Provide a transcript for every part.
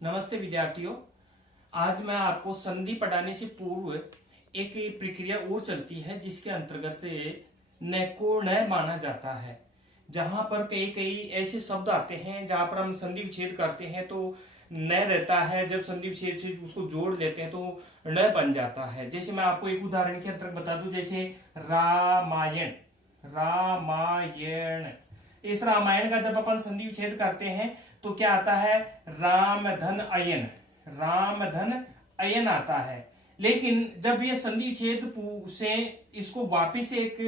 नमस्ते विद्यार्थियों। आज मैं आपको संधि पढ़ाने से पूर्व एक प्रक्रिया और चलती है जिसके अंतर्गत न को न माना जाता है। जहां पर कई कई ऐसे शब्द आते हैं जहां पर हम संधि विच्छेद करते हैं तो न रहता है, जब संधि विच्छेद से उसको जोड़ लेते हैं तो न बन जाता है। जैसे मैं आपको एक उदाहरण के अंतर्गत बता दूं, जैसे रामायण। रामायण, इस रामायण का जब अपन संधि विच्छेद करते हैं तो क्या आता है? राम धन अयन। राम धन अयन आता है। लेकिन जब ये संधि विच्छेद से इसको वापिस एक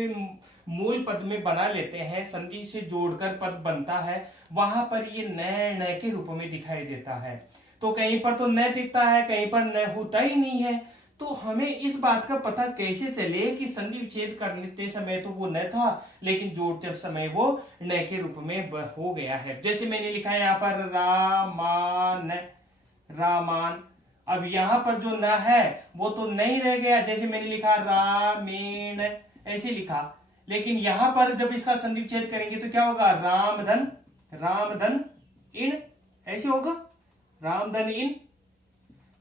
मूल पद में बना लेते हैं, संधि से जोड़कर पद बनता है, वहां पर ये न के रूप में दिखाई देता है। तो कहीं पर तो न दिखता है, कहीं पर न होता ही नहीं है। तो हमें इस बात का पता कैसे चले कि संधि विच्छेद करते समय तो वो न था, लेकिन जोड़ते समय वो न के रूप में हो गया है। जैसे मैंने लिखा है यहाँ पर रामान, रामान। अब यहां पर जो न है वो तो नहीं रह गया, जैसे मैंने लिखा रामेण, ऐसे लिखा। लेकिन यहां पर जब इसका संधि विच्छेद करेंगे तो क्या होगा? रामधन, रामधन इन, ऐसे होगा। रामधन इन,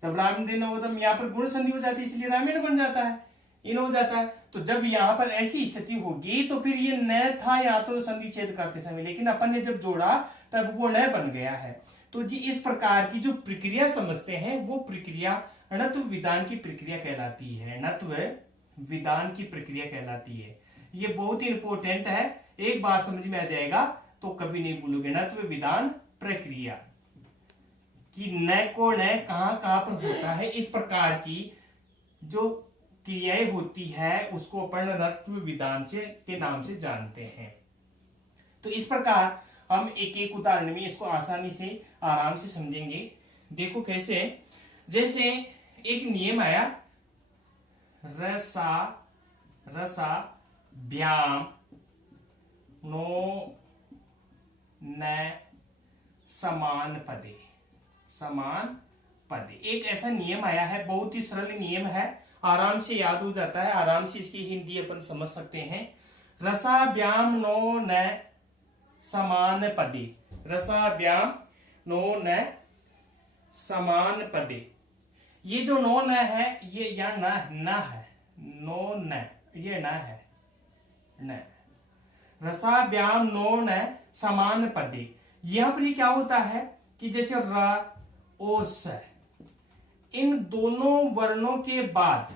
जब रामधन होगा तब यहां पर गुण संधि हो जाती है, इसलिए रामेण बन जाता है, इन हो जाता है। तो जब यहां पर ऐसी स्थिति होगी तो फिर ये न था यहाँ तो संधि छेद करते समय, लेकिन अपन ने जब जोड़ा तब वो न बन गया है। तो जी इस प्रकार की जो प्रक्रिया समझते हैं वो प्रक्रिया णत्व विधान की प्रक्रिया कहलाती है। णत्व विधान की प्रक्रिया कहलाती है। ये बहुत ही इंपॉर्टेंट है, एक बार समझ में आ जाएगा तो कभी नहीं भूलोगे। णत्व विधान प्रक्रिया कि न को न कहां कहां पर होता है, इस प्रकार की जो क्रियाएं होती है उसको अपन णत्व विधान से के नाम से जानते हैं। तो इस प्रकार हम एक एक उदाहरण में इसको आसानी से आराम से समझेंगे। देखो कैसे, जैसे एक नियम आया, रसा रसा व्याम नो न समान पदे, समान पदे। एक ऐसा नियम आया है, बहुत ही सरल नियम है, आराम से याद हो जाता है, आराम से इसकी हिंदी अपन समझ सकते हैं। रसाभ्याम नो न समान पदे, रसाभ्याम नो न समान पदे। ये जो नो न है ये या न है, नो न ये न है, न। रसाभ्याम नो न समान पदे, यहां पर क्या होता है कि जैसे र और स, इन दोनों वर्णों के बाद,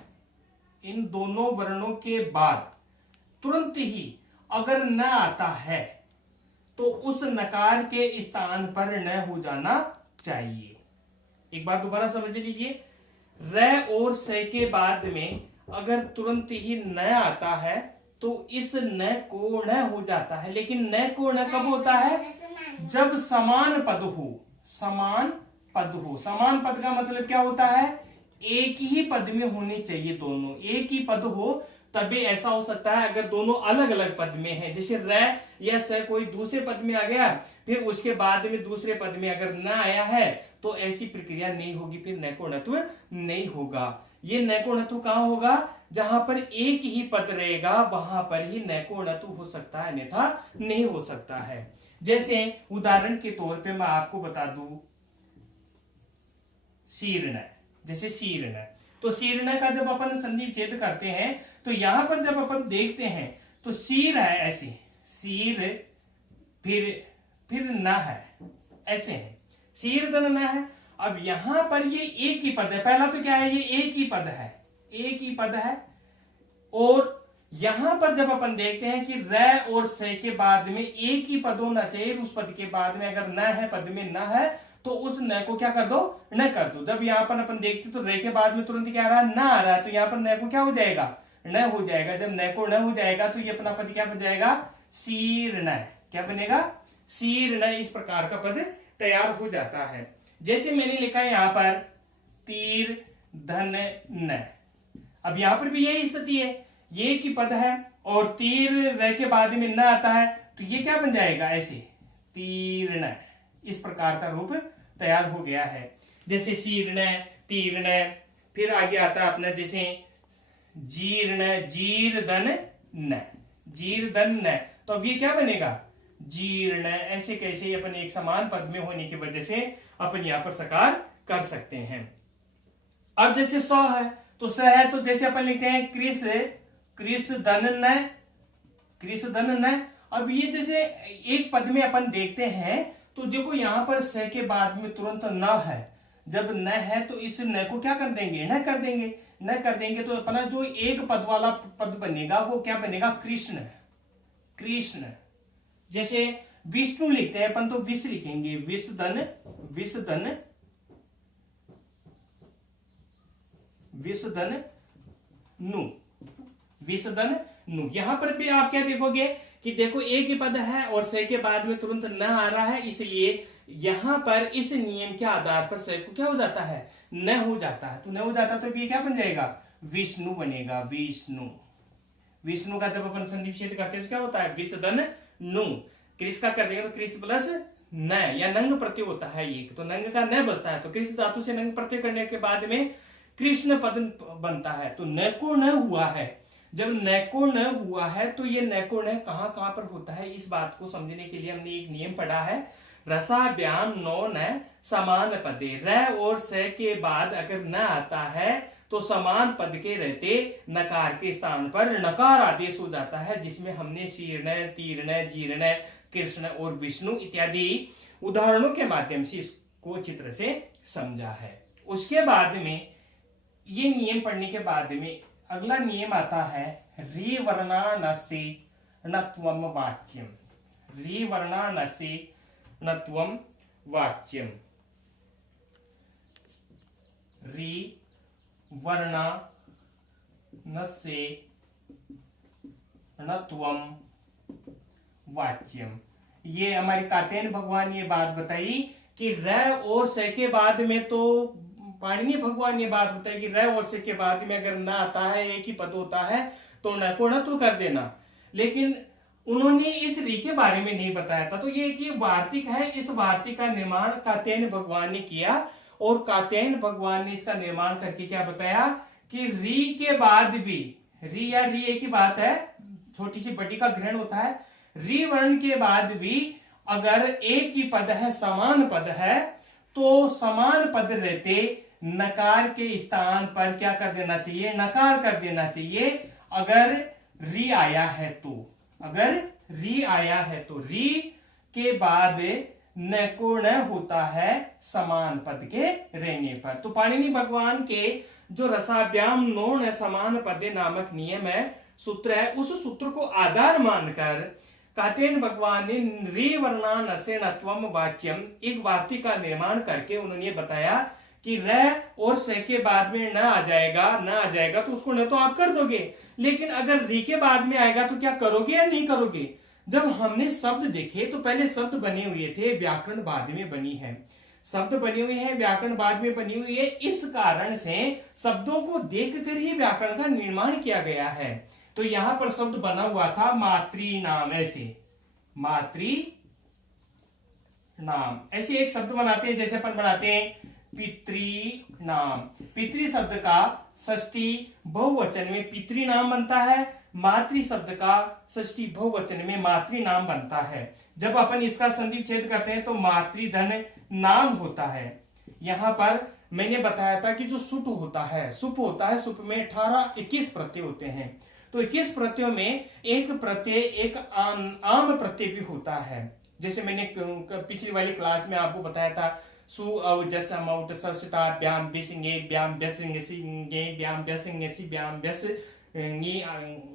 इन दोनों वर्णों के बाद तुरंत ही अगर न आता है तो उस नकार के स्थान पर न हो जाना चाहिए। एक बात दोबारा समझ लीजिए, र और स के बाद में अगर तुरंत ही न आता है तो इस न को न हो जाता है। लेकिन न को न कब होता है? जब समान पद हो, समान पद हो। समान पद का मतलब क्या होता है? एक ही पद में होने चाहिए, दोनों एक ही पद हो तभी ऐसा हो सकता है। अगर दोनों अलग अलग पद में हैं, जैसे र या स कोई दूसरे पद में आ गया, फिर उसके बाद में दूसरे पद में अगर न आया है तो ऐसी प्रक्रिया नहीं होगी, फिर न को णत्व नहीं होगा। ये न को णत्व कहां होगा? जहां पर एक ही पद रहेगा वहां पर ही न को णत्व हो सकता है, अन्यथा नहीं हो सकता है। जैसे उदाहरण के तौर पे मैं आपको बता दूं, शीर्ण, जैसे शीर्ण। तो शीर्ण का जब अपन संधि विच्छेद करते हैं तो यहां पर जब अपन देखते हैं तो शीर है ऐसे, शीर, फिर न है, ऐसे है, शीर धन न है। अब यहां पर ये एक ही पद है, पहला तो क्या है? ये एक ही पद है, एक ही पद है। और यहां पर जब अपन देखते हैं कि र और स के बाद में एक ही पद होना चाहिए, उस पद के बाद में अगर न है, पद में न है, तो उस न को क्या कर दो? न कर दो। जब यहां पर अपन देखते तो रे के बाद में तुरंत क्या आ रहा है? न आ रहा है, तो यहां पर न को क्या हो जाएगा? न हो जाएगा। जब न को न हो जाएगा तो ये अपना पद क्या बन जाएगा? शीर्ण। क्या बनेगा? शीर्ण। इस प्रकार का पद तैयार हो जाता है। जैसे मैंने लिखा है यहां पर तीर धन न, अब यहां पर भी यही स्थिति है, ये की पद है और तीर र के बाद में न आता है, तो ये क्या बन जाएगा? ऐसे तीर्ण। इस प्रकार का रूप तैयार हो गया है। जैसे शीर्ण, तीर्ण, फिर आगे आता है अपना जैसे जीर्ण, जीर धन न, जीर धन न। तो अब ये क्या बनेगा? जीर्ण, ऐसे कैसे अपन एक समान पद में होने की वजह से अपन यहाँ पर सकार कर सकते हैं। अब जैसे स है तो स है तो जैसे अपन लिखते हैं कृष, कृष धन न, कृष धन न। अब ये जैसे एक पद में अपन देखते हैं तो देखो यहाँ पर स के बाद में तुरंत न है, जब न है तो इस न को क्या कर देंगे, न कर देंगे, न कर देंगे तो अपना जो एक पद वाला पद बनेगा वो क्या बनेगा, कृष्ण, कृष्ण। जैसे विष्णु लिखते हैं अपन तो विष लिखेंगे, विषधन, विषधन, विषधन नु, विषधन नु। यहां पर भी आप क्या देखोगे कि देखो एक ही पद है और से के बाद में तुरंत न आ रहा है, इसलिए यहां पर इस नियम के आधार पर से को क्या हो जाता है, न हो जाता है। तो न हो जाता है तो ये क्या बन जाएगा, विष्णु बनेगा, विष्णु। विष्णु का जब अपन संधि विच्छेद करते हैं तो क्या होता है, विषधन नु। कृष का कर देंगे तो कृष प्लस न, या नंग प्रत्यय होता है एक, तो नंग का न बचता है, तो कृष धातु से नंग प्रत्यय करने के बाद में कृष्ण पद बनता है। तो न को न हुआ है, जब न को न हुआ है तो ये न को न कहां कहां पर होता है, इस बात को समझने के लिए हमने एक नियम पढ़ा है, रसाभ्याम नो न समान पदे। र और स के बाद अगर न आता है तो समान पद के रहते नकार के स्थान पर नकार आदेश हो जाता है, जिसमें हमने शीर्ण, तीर्ण, जीर्ण, कृष्ण और विष्णु इत्यादि उदाहरणों के माध्यम से इसको चित्र से समझा है। उसके बाद में ये नियम पढ़ने के बाद में अगला नियम आता है री वर्णा नसे नत्वम वाच्यम, री वर्णा नसे नत्वम वाच्यम, री वर्णा नसे नत्वम वाच्यम। ये हमारी कात्यायन भगवान ये बात बताई कि र और स के बाद में, तो पाणिनि भगवान ये बात बताई कि र और स के बाद में अगर न आता है, एक ही पद होता है तो न को न तो कर देना, लेकिन उन्होंने इस री के बारे में नहीं बताया था। तो ये कि वार्तिक है, इस वार्तिक का निर्माण कात्यायन भगवान ने किया और कात्यायन भगवान ने इसका निर्माण करके क्या बताया कि री के बाद भी, री या री एक ही बात है, छोटी सी बड़ी का ग्रहण होता है, री वर्ण के बाद भी अगर एक ही पद है, समान पद है, तो समान पद रहते नकार के स्थान पर क्या कर देना चाहिए, नकार कर देना चाहिए। अगर री आया है तो, अगर री आया है तो री के बाद न को न होता है समान पद के रहने पर। तो पाणिनि भगवान के जो रसाभ्याम नो न समान पदे नामक नियम है, सूत्र है, उस सूत्र को आधार मानकर कात्यायन भगवान ने री वर्णा नसे नत्वम वाच्यम एक वार्तिक का निर्माण करके उन्होंने बताया कि र और स के बाद में न आ जाएगा, न आ जाएगा तो उसको न तो आप कर दोगे, लेकिन अगर री के बाद में आएगा तो क्या करोगे या नहीं करोगे। जब हमने शब्द देखे तो पहले शब्द बने हुए थे, व्याकरण बाद में बनी है, शब्द बने हुए हैं, व्याकरण बाद में बनी हुई है, इस कारण से शब्दों को देखकर ही व्याकरण का निर्माण किया गया है। तो यहां पर शब्द बना हुआ था मातृ नाम, ऐसे मातृ नाम, ऐसे एक शब्द बनाते हैं, जैसे अपन बनाते हैं पितृ नाम। पितृ शब्द का षष्ठी बहुवचन में पितृ नाम बनता है, मातृ शब्द का षष्ठी बहुवचन में मातृ नाम बनता है। जब अपन इसका संधि विच्छेद करते हैं तो मातृधन नाम होता है। यहां पर मैंने बताया था कि जो सुप होता है, सुप होता है, सुप में 18-21 प्रत्यय होते हैं, तो 21 प्रत्ययों में एक प्रत्यय एक आम प्रत्यय भी होता है। जैसे मैंने पिछली वाली क्लास में आपको बताया था सु औ जस अमौट सस्ता ब्याम बिसिंगे ब्याम ब्यसिंगे ब्याम ब्यसिंगेसी ब्याम ब्यस नी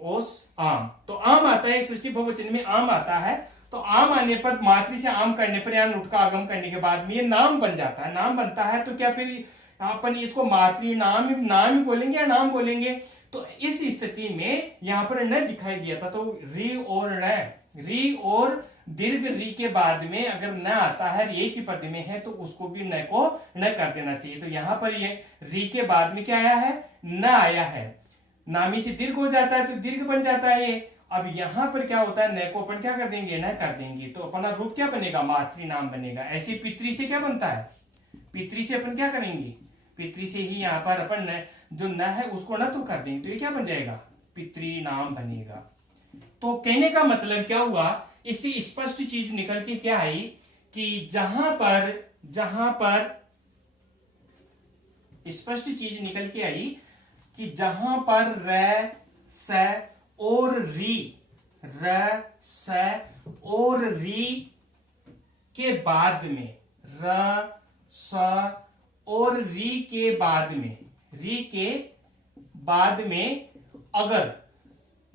ओस आम। तो आम आता है, एक षष्ठी बहुवचन में आम आता है, तो आम आने पर मातृ से आम करने पर या नुट का आगम करने के बाद में ये नाम बन जाता है। नाम बनता है तो क्या फिर अपन इसको मातृ नाम नाम बोलेंगे या नाम बोलेंगे। तो इस स्थिति में यहां पर न दिखाई दिया था, तो री और न, री और दीर्घ री के बाद में अगर न आता है, एक ही पद में है, तो उसको भी न को न कर देना चाहिए। तो यहां पर ये री के बाद में क्या आया है, न आया है, नामी से दीर्घ हो जाता है तो दीर्घ बन जाता है ये। अब यहां पर क्या होता है, न को अपन क्या कर देंगे, न कर देंगे, तो अपना रूप क्या बनेगा, मातृ नाम बनेगा। ऐसे पितृ से क्या बनता है, पितृ से अपन क्या करेंगे, पितृ से ही यहाँ पर अपन जो न है उसको न तो कर देंगे, तो ये क्या बन जाएगा, पितृ नाम बनेगा। तो कहने का मतलब क्या हुआ, इससे स्पष्ट चीज निकल के क्या आई कि जहां पर स्पष्ट चीज निकल के आई कि जहां पर र स और री, र स और री के बाद में, र स और री के बाद में अगर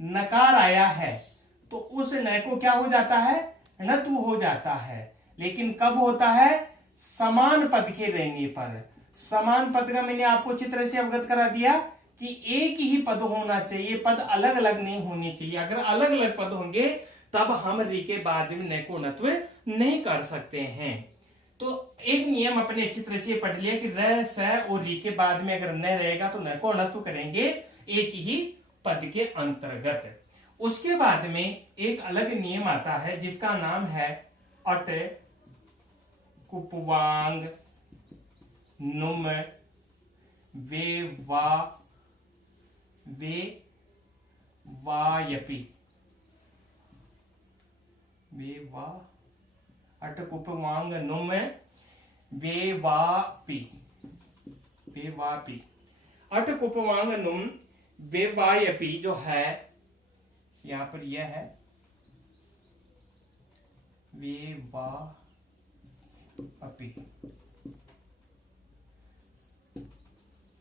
नकार आया है तो उस न को क्या हो जाता है, णत्व हो जाता है। लेकिन कब होता है, समान पद के रहने पर। समान पद का मैंने आपको अच्छी तरह से अवगत करा दिया कि एक ही पद होना चाहिए, पद अलग अलग नहीं होने चाहिए। अगर अलग अलग पद होंगे तब हम री के बाद में न को णत्व नहीं कर सकते हैं। तो एक नियम अपने अच्छी तरह से पढ़ लिया कि र स और री के बाद में अगर न रहेगा तो न को णत्व करेंगे एक ही पद के अंतर्गत। उसके बाद में एक अलग नियम आता है जिसका नाम है अट कुपवांग नुम वे वायपी। अट कुपवांग नुम वे वापी। अट कुपवांग नुम वे वायपी जो है, यहां पर यह है वे वापी।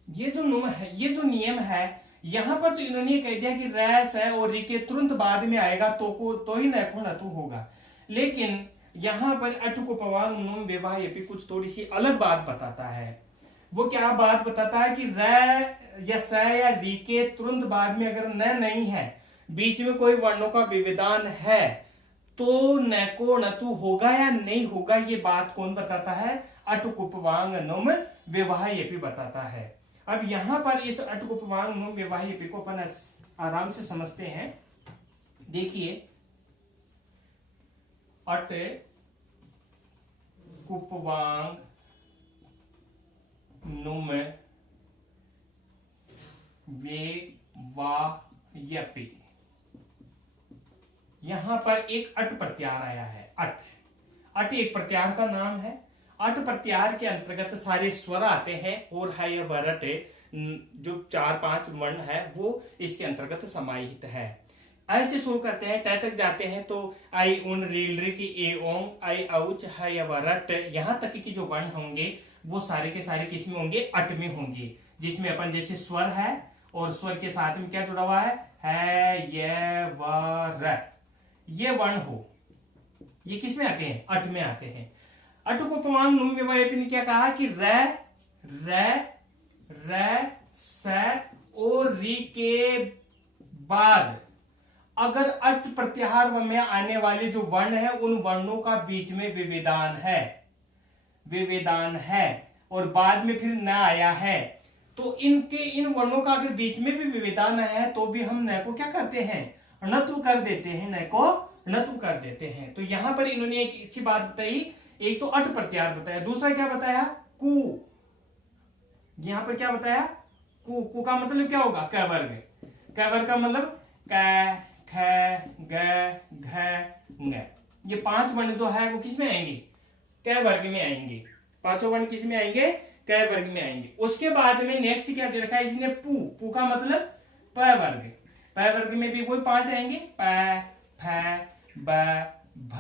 ये जो नुम है, ये जो नियम है, यहां पर तो इन्होंने कह दिया कि र स और री के तुरंत बाद में आएगा तो ही न को णत्व होगा। लेकिन यहां पर अट को पवांग नुम विवाह कुछ थोड़ी सी अलग बात बताता है। वो क्या बात बताता है कि र या स या री के तुरंत बाद में अगर न नहीं है, बीच में कोई वर्णों का विविधान है, तो न को णत्व होगा या नहीं होगा। ये बात कौन बताता है, अटकुपवांग नुम विवाह बताता है। अब यहां पर इस अटकुपवांग नुम विवाह को अपन आराम से समझते हैं। देखिए, अट कुपवांग नुम वे वायपी, यहां पर एक अट प्रत्यार आया है। अट एक प्रत्यार का नाम है। अट प्रत्यार के अंतर्गत सारे स्वर आते हैं और है यह वरट जो 4-5 वर्ण है वो इसके अंतर्गत समाहित है। ऐसे शुरू करते हैं, ट तक जाते हैं तो आई उन रील री की ए ओंग आई औच है यह वरट, यहां तक की जो वर्ण होंगे वो सारे के सारे किस में होंगे, अट में होंगे। जिसमें अपन जैसे स्वर है और स्वर के साथ में क्या जुड़ा हुआ है ये वर, ये वर्ण हो, ये किस में आते हैं, अट में आते हैं। अट को उपमान नुम विवाह ने क्या कहा कि र स और री के बाद अगर अट प्रत्याहार में आने वाले जो वर्ण है उन वर्णों का बीच में विवेदान है और बाद में फिर न आया है, तो इन वर्णों का अगर बीच में भी विवेदान है तो भी हम न को क्या करते हैं, णत्व कर देते हैं, न को णत्व कर देते हैं। तो यहां पर इन्होंने एक अच्छी बात बताई, एक तो अट प्रत्याहार बताया, दूसरा क्या बताया, कु। यहां पर क्या बताया, कु का मतलब क्या होगा, क वर्ग। क वर्ग का मतलब क ख ग घ ङ, ये 5 वर्ण जो है वो किस में आएंगे, क वर्ग में आएंगे। 5 वर्ण किस में आएंगे, क वर्ग में आएंगे। उसके बाद में नेक्स्ट क्या दे रखा है इसने, पू का मतलब प वर्ग। प वर्ग में भी वही 5 आएंगे, प फ ब भ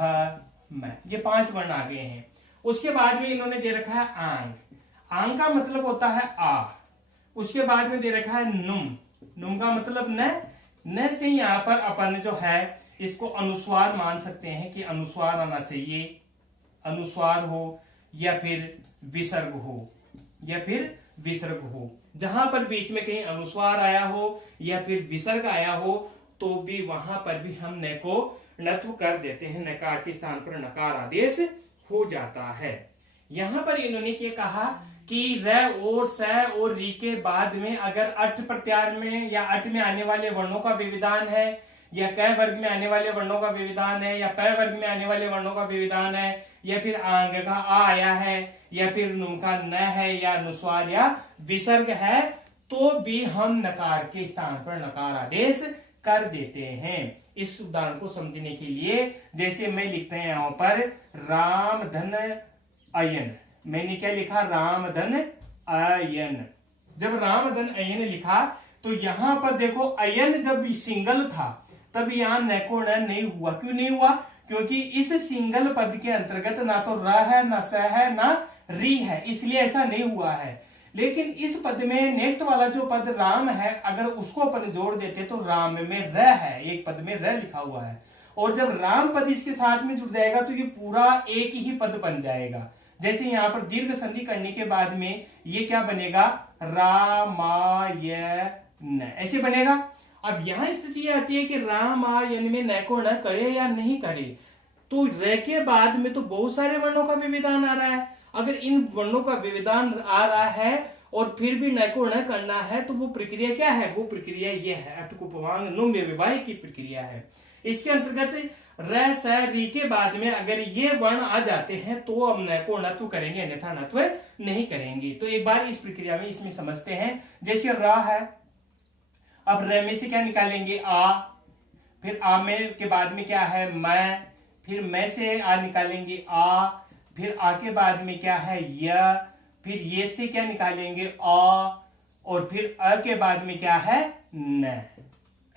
म, ये 5 वर्ण आ गए हैं। उसके बाद में इन्होंने दे रखा है आंग। आंग का मतलब होता है आ। उसके बाद में दे रखा है नुम का मतलब न से यहां पर अपन जो है इसको अनुस्वार मान सकते हैं कि अनुस्वार आना चाहिए, अनुस्वार हो या फिर विसर्ग हो। जहां पर बीच में कहीं अनुस्वार आया हो या फिर विसर्ग आया हो तो भी वहां पर भी हम न को णत्व कर देते हैं, नकार के स्थान पर नकार आदेश हो जाता है। यहां पर इन्होंने क्या कहा कि र और स और री के बाद में अगर अट प्रत्याहार में या अट में आने वाले वर्णों का विविधान है या क वर्ग में आने वाले वर्णों का विविधान है या प वर्ग में आने वाले वर्णों का विविधान है या फिर आंग का आ आया है या फिर नुम का न है या अनुस्वार या विसर्ग है, तो भी हम नकार के स्थान पर नकार आदेश कर देते हैं। इस उदाहरण को समझने के लिए जैसे मैं लिखते हैं यहां पर राम धन अयन, मैंने क्या लिखा, राम धन अयन। जब राम धन अयन लिखा तो यहां पर देखो अयन जब सिंगल था तब यहां न को न नहीं हुआ। क्यों नहीं हुआ? क्योंकि इस सिंगल पद के अंतर्गत ना तो र है, ना स है, ना री है, इसलिए ऐसा नहीं हुआ है। लेकिन इस पद में नेक्स्ट वाला जो पद राम है, अगर उसको अपन जोड़ देते तो राम में र है, एक पद में र लिखा हुआ है, और जब राम पद इसके साथ में जुड़ जाएगा तो ये पूरा एक ही पद बन जाएगा। जैसे यहां पर दीर्घ संधि करने के बाद में ये क्या बनेगा, रामायण, ऐसे बनेगा। अब यहां स्थिति आती है कि रामायण में न को न करे या नहीं करे, तो र के बाद में तो बहुत सारे वर्णों का विविधान आ रहा है। अगर इन वर्णों का विविधान आ रहा है और फिर भी न को न करना है तो वो प्रक्रिया क्या है, वो प्रक्रिया ये है अटकुपवांग नुम्य विवाह की प्रक्रिया है। इसके अंतर्गत र स री के बाद में अगर ये वर्ण आ जाते हैं तो अब न को नत्व करेंगे, अन्यथा नत्व नहीं करेंगे। तो एक बार इस प्रक्रिया में इसमें समझते हैं। जैसे र है, अब र में से क्या निकालेंगे, आ, फिर आ में के बाद में क्या है, मैं, फिर मैं से आ निकालेंगे आ, फिर आ के बाद में क्या है य, फिर ये से क्या निकालेंगे अ, और फिर अ के बाद में क्या है न,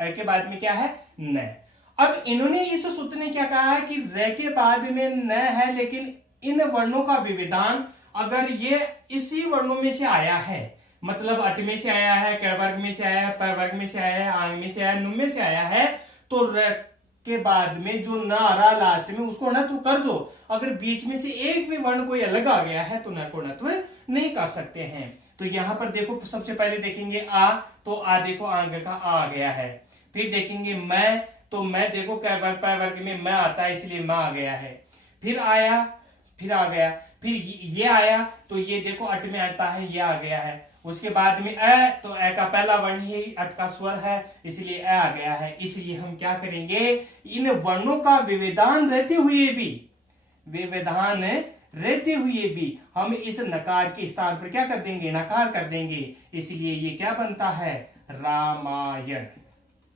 अ के बाद में क्या है न। अब इन्होंने इस सूत्र ने क्या कहा है कि र के बाद में न है, लेकिन इन वर्णों का विविधान अगर ये इसी वर्णों में से आया है, मतलब अट में से आया है, क वर्ग में से आया है, प वर्ग में से आया है, आंग में से आया है, नुम में से आया है, तो र के बाद में जो न आ रहा लास्ट में उसको न तो कर दो। अगर बीच में से एक भी वर्ण कोई अलग आ गया है तो न को नत्व नहीं कर सकते हैं। तो यहां पर देखो सबसे पहले देखेंगे आ, तो आ देखो आंग का आ गया है। फिर देखेंगे मैं, तो मैं देखो क वर्ग में मैं आता है इसलिए मैं आ गया है। फिर आया, फिर आ गया, फिर ये आया तो ये देखो अट में आता है, ये आ गया है। उसके बाद में अ, तो अ का पहला वर्ण ही अट का स्वर है इसलिए अ आ गया है। इसलिए हम क्या करेंगे, इन वर्णों का विविधान रहते हुए भी, विविधान रहते हुए भी हम इस नकार के स्थान पर क्या कर देंगे, नकार कर देंगे। इसलिए ये क्या बनता है, रामायण।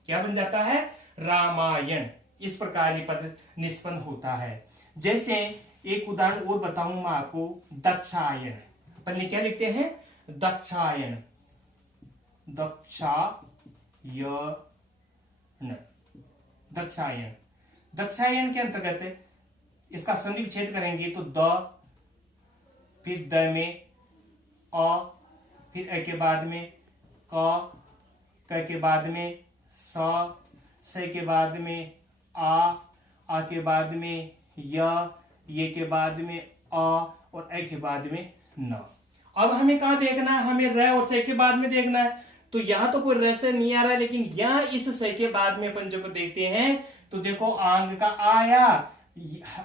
क्या बन जाता है, रामायण। इस प्रकार ये पद निष्पन्न होता है। जैसे एक उदाहरण और बताऊं मैं आपको, दक्षायन। अपन क्या लिखते हैं, दक्षायन, दक्षायन, दक्षायन। दक्षायन के अंतर्गत इसका संधि विच्छेद करेंगे तो द, फिर द में अ, फिर अ के बाद में क के बाद में स के बाद में आ के बाद में ये के बाद में अ, और ए के बाद में न। अब हमें कहां देखना है, हमें र और से के बाद में देखना है। तो यहां तो कोई र से नहीं आ रहा है, लेकिन यहां इस से के बाद में अपन जब देखते हैं तो देखो आंग का आया,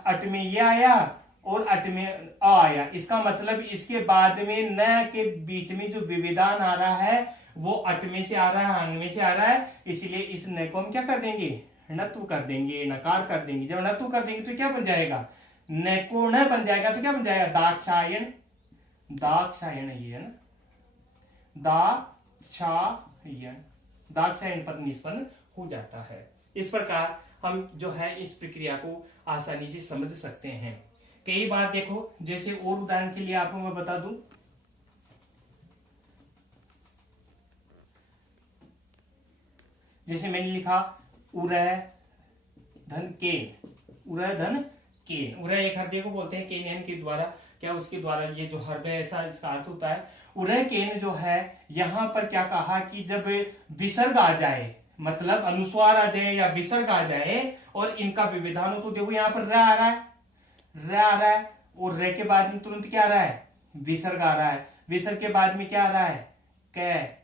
अट में ये आया और अट में अ आया। इसका मतलब इसके बाद में न के बीच में जो विविधान आ रहा है वो अट में से आ रहा है, आंग में से आ रहा है। इसलिए इस न को हम क्या कर देंगे, नत्व कर देंगे, नकार कर देंगे। जब नत्व कर देंगे तो क्या बन जाएगा, न को न बन जाएगा तो क्या बन जाएगा, दाक्षायन। दाक्षायन ये है ना, दाक्षायन, दाक्षायन पद निष्पन्न हो जाता है। इस प्रकार हम जो है इस प्रक्रिया को आसानी से समझ सकते हैं। कई बार देखो, जैसे और उदाहरण के लिए आपको मैं बता दूं, जैसे मैंने लिखा उरह धन केन, उरह धन केन। उरह एक हृदय को बोलते हैं, केन के द्वारा, क्या उसके द्वारा ये जो हृदय ऐसा इसका अर्थ होता है। उरह केन जो है यहां पर क्या कहा कि जब विसर्ग आ जाए, मतलब अनुस्वार आ जाए या विसर्ग आ जाए और इनका विविधान हो, तो देखो यहां पर र आ रहा है, र आ रहा है, और र के बाद में तुरंत क्या आ रहा है, विसर्ग आ रहा है। विसर्ग के बाद में क्या आ रहा है, क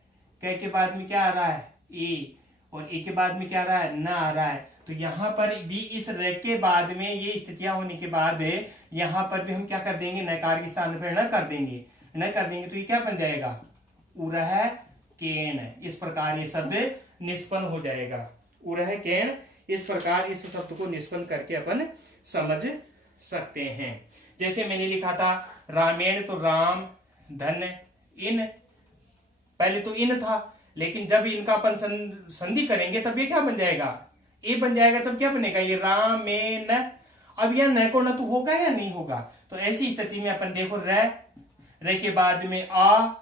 के बाद में क्या आ रहा है, ए, और ए के बाद में क्या आ रहा है, न आ रहा है। तो यहां पर भी इस र के बाद में ये स्थितियां होने के बाद यहां पर भी हम क्या कर देंगे, नकार के स्थान पर न कर देंगे, न कर देंगे तो ये क्या बन जाएगा, उरह केन। इस प्रकार ये शब्द निष्पन्न हो जाएगा, उरह केन। इस प्रकार इस शब्द को निष्पन्न करके अपन समझ सकते हैं। जैसे मैंने लिखा था रामेण, तो राम धन इन, पहले तो इन था, लेकिन जब इनका अपन संधि करेंगे तब ये क्या बन जाएगा, ए बन जाएगा तब क्या बनेगा, ये रामेन। अब यह न को न तो होगा या नहीं होगा, तो ऐसी स्थिति में अपन देखो रे के बाद में आ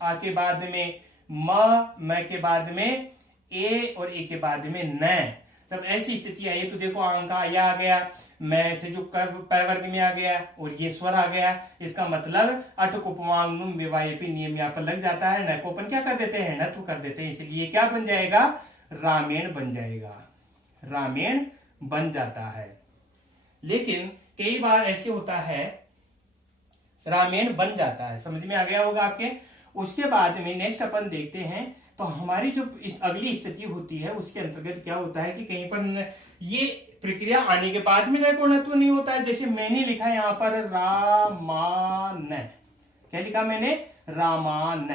के बाद में म के बाद में ए और ए के बाद में न। जब ऐसी स्थिति आई तो देखो अंक या आ गया, मैं से जो पै वर्ग में आ गया और ये स्वर आ गया। इसका मतलब अट उपवांग नुम विवायपी नियम यहाँ पर लग जाता है, न को अपन क्या कर देते हैं, न तो कर देते हैं, इसलिए क्या बन जाएगा, रामेण बन जाएगा, रामेण बन जाता है। लेकिन कई बार ऐसे होता है रामेण बन जाता है, समझ में आ गया होगा आपके। उसके बाद में नेक्स्ट अपन देखते हैं, तो हमारी जो अगली स्थिति होती है उसके अंतर्गत क्या होता है कि कहीं पर ये प्रक्रिया आने के बाद में न को न तो नहीं होता है। जैसे मैंने लिखा यहाँ पर रामान, क्या लिखा मैंने, रामान।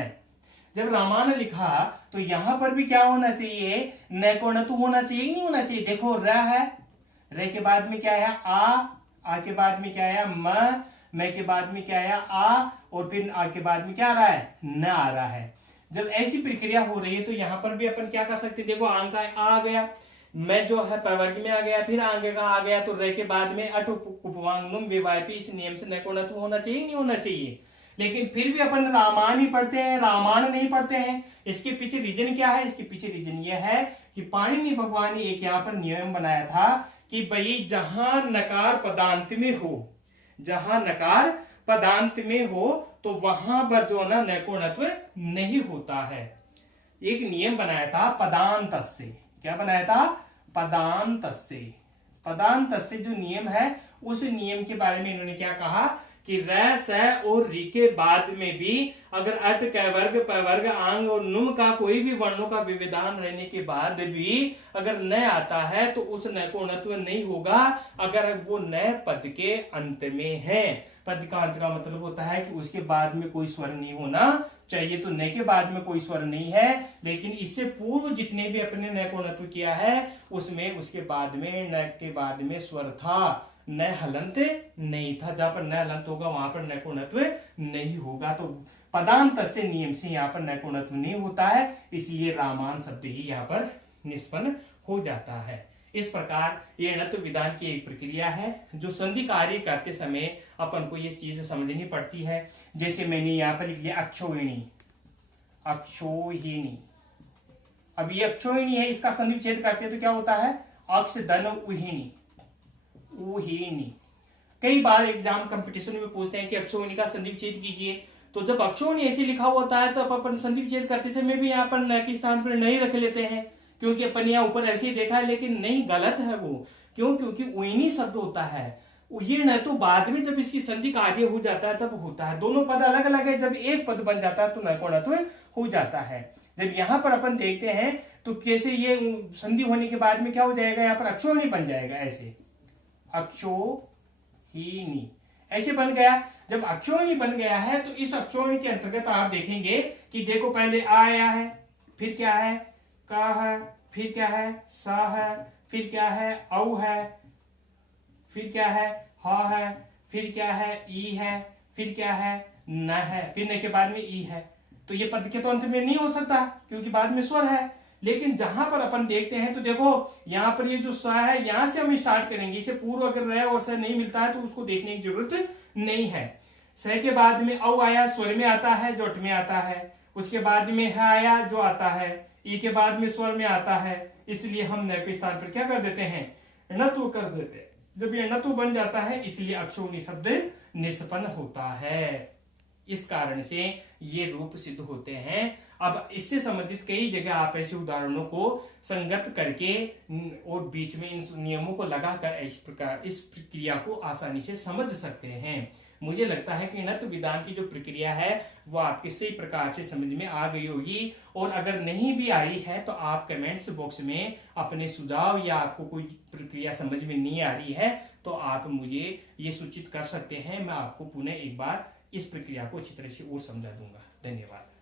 जब रामान लिखा तो यहां पर भी क्या होना चाहिए, न को न तो होना चाहिए, नहीं होना चाहिए। देखो र है, रे के बाद में क्या है आ के बाद में क्या है म के बाद में क्या है आ, और फिर आ के बाद में क्या आ रहा है, न आ रहा है। जब ऐसी प्रक्रिया हो रही है तो यहां पर भी अपन क्या कर सकते हैं, देखो आंक आ गया, मैं जो है प्रवर्ग में आ गया, फिर आगे का आ गया, तो रे के बाद में अट उपवांगनुम विवायपी, इस नियम से न को न तो होना चाहिए, नहीं होना चाहिए। लेकिन फिर भी अपन रामान ही पढ़ते हैं, रामायण नहीं पढ़ते हैं। इसके पीछे रीजन क्या है, इसके पीछे रीजन यह है कि पाणिनि भगवान ने एक यहाँ पर नियम बनाया था कि भाई जहां नकार पदांत में हो, जहां नकार पदांत में हो तो वहां पर जो ना नैकोणत्व नहीं होता है। एक नियम बनाया था पदांत से, क्या बनाया था, पदांत से। पदांत से जो नियम है उस नियम के बारे में इन्होंने क्या कहा कि र स और री के बाद में भी अगर अट क वर्ग प वर्ग आंग और नुम का कोई भी वर्णों का विविधान रहने के बाद भी अगर न आता है तो उस न को नत्व नहीं होगा अगर वो न पद के अंत में है। पद का अंत का मतलब होता है कि उसके बाद में कोई स्वर नहीं होना चाहिए। तो न के बाद में कोई स्वर नहीं है, लेकिन इससे पूर्व जितने भी अपने न को नत्व किया है उसमें उसके बाद में न के बाद में स्वर था, न हलंत नहीं था। जहां पर न हलंत होगा वहां पर न को नत्व नहीं होगा। तो पदांत से नियम से यहाँ पर न को नत्व नहीं होता है, इसलिए रामान शब्द ही यहाँ पर निष्पन्न हो जाता है। इस प्रकार ये णत्व विधान की एक प्रक्रिया है जो संधि कार्य करते समय अपन को ये चीज समझनी पड़ती है। जैसे मैंने यहाँ पर लिख लिया अक्षोहिणी, अक्षोहिणी। अब ये अक्षोहिणी है, इसका संधि विच्छेद करते हैं तो क्या होता है, अक्ष धन उहिणी, उहिणी। कई बार एग्जाम कंपटीशन में पूछते हैं कि अक्षोहिणी का संधि विच्छेद कीजिए, तो जब अक्षोहिणी ऐसे लिखा होता है तो अपन संधि विच्छेद करते समय भी यहाँ पर न के स्थान पर नहीं रख लेते हैं, क्योंकि अपन यहाँ ऊपर ऐसे ही देखा है, लेकिन नहीं, गलत है वो। क्यों, क्योंकि उहिणी शब्द होता है, ये न तो बाद में जब इसकी संधि कार्य हो जाता है तब होता है। दोनों पद अलग अलग है, जब एक पद बन जाता है तो न को न तो हो जाता है। जब यहाँ पर अपन देखते हैं तो कैसे ये संधि होने के बाद में क्या हो जाएगा, यहाँ पर अक्षोहिणी बन जाएगा, ऐसे अक्षोहिणी ऐसे बन गया। जब अक्षोहिणी बन गया है तो इस अक्षोहिणी के अंतर्गत आप देखेंगे कि देखो पहले आ आया है, फिर क्या है, का है, फिर क्या है, सा है, फिर क्या है, औ है, फिर क्या है, ह है, फिर क्या है, ई है, फिर क्या है, न है, फिर न के बाद में ई है। तो ये पद के तो अंत में नहीं हो सकता क्योंकि बाद में स्वर है। लेकिन जहां पर अपन देखते हैं तो देखो यहां पर ये जो स है यहां से हम स्टार्ट करेंगे, इसे पूर्व अगर रह और स नहीं मिलता है तो उसको देखने की जरूरत नहीं है। स के बाद में औ आया, स्वर में आता है, जोट में आता है। उसके बाद में है आया जो आता है, ई के बाद में स्वर में आता है, इसलिए हम न के स्थान पर क्या कर देते हैं, णत्व कर देते हैं। जब ये णत्व बन जाता है इसलिए अक्षोहिणी शब्द निष्पन्न होता है। इस कारण से ये रूप सिद्ध होते हैं। अब इससे संबंधित कई जगह आप ऐसे उदाहरणों को संगत करके और बीच में इन नियमों को लगाकर इस प्रकार इस प्रक्रिया को आसानी से समझ सकते हैं। मुझे लगता है कि णत्व विधान की जो प्रक्रिया है वो आपके सही प्रकार से समझ में आ गई होगी। और अगर नहीं भी आई है तो आप कमेंट्स बॉक्स में अपने सुझाव या आपको कोई प्रक्रिया समझ में नहीं आ रही है तो आप मुझे ये सूचित कर सकते हैं। मैं आपको पुनः एक बार इस प्रक्रिया को अच्छी तरह से और समझा दूंगा। धन्यवाद।